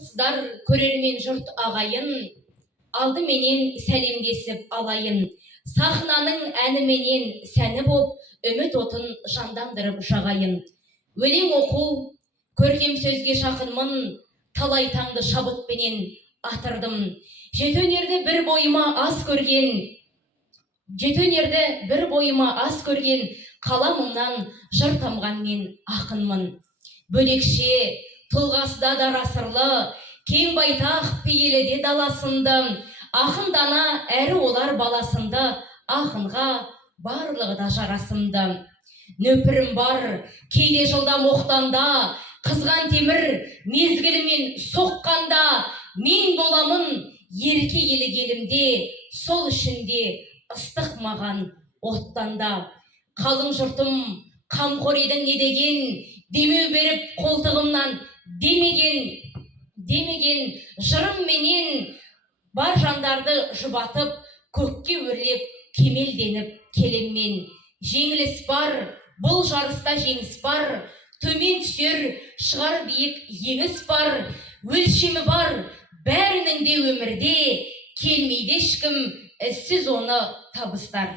Сыздар көрермен жұрт ағайын, алды менен сәлемдесіп алайын. Сахнаның әніменен сәні боп, үміт отын жандандырып жағайын. Өлең оқу, көркем сөзге жақынмын, талай таңды шабытпенен атырдым. Жеті өнерді бір бойыма ас көрген, қаламымнан жыр тамған мен ақынмын. Бөлекше, тұлғасында дара сырлы, кең байтақ пейіліде даласынды, ақын дана әрі олар баласынды, ақынға барлығы да жарасымды. Нөпірім бар, кейде жылдам оқтанда, қызған темір мезгілімен соққанда, мен боламын ерке елігелімде, сол үшінде ыстық маған оттанда. Қалың жұртым қамқор едің не деген, демеу беріп қолтығымнан демеген жырым менен бар жандарды жұбатып, көкке өрлеп кемелденіп келеммен. Жеңіліс бар, бұл жарыста жеңіс бар, төмен түсер шығар биік еңіс бар, өлшемі бар бәрінің де өмірде, келмейді ешкім ізсіз оны табыстар.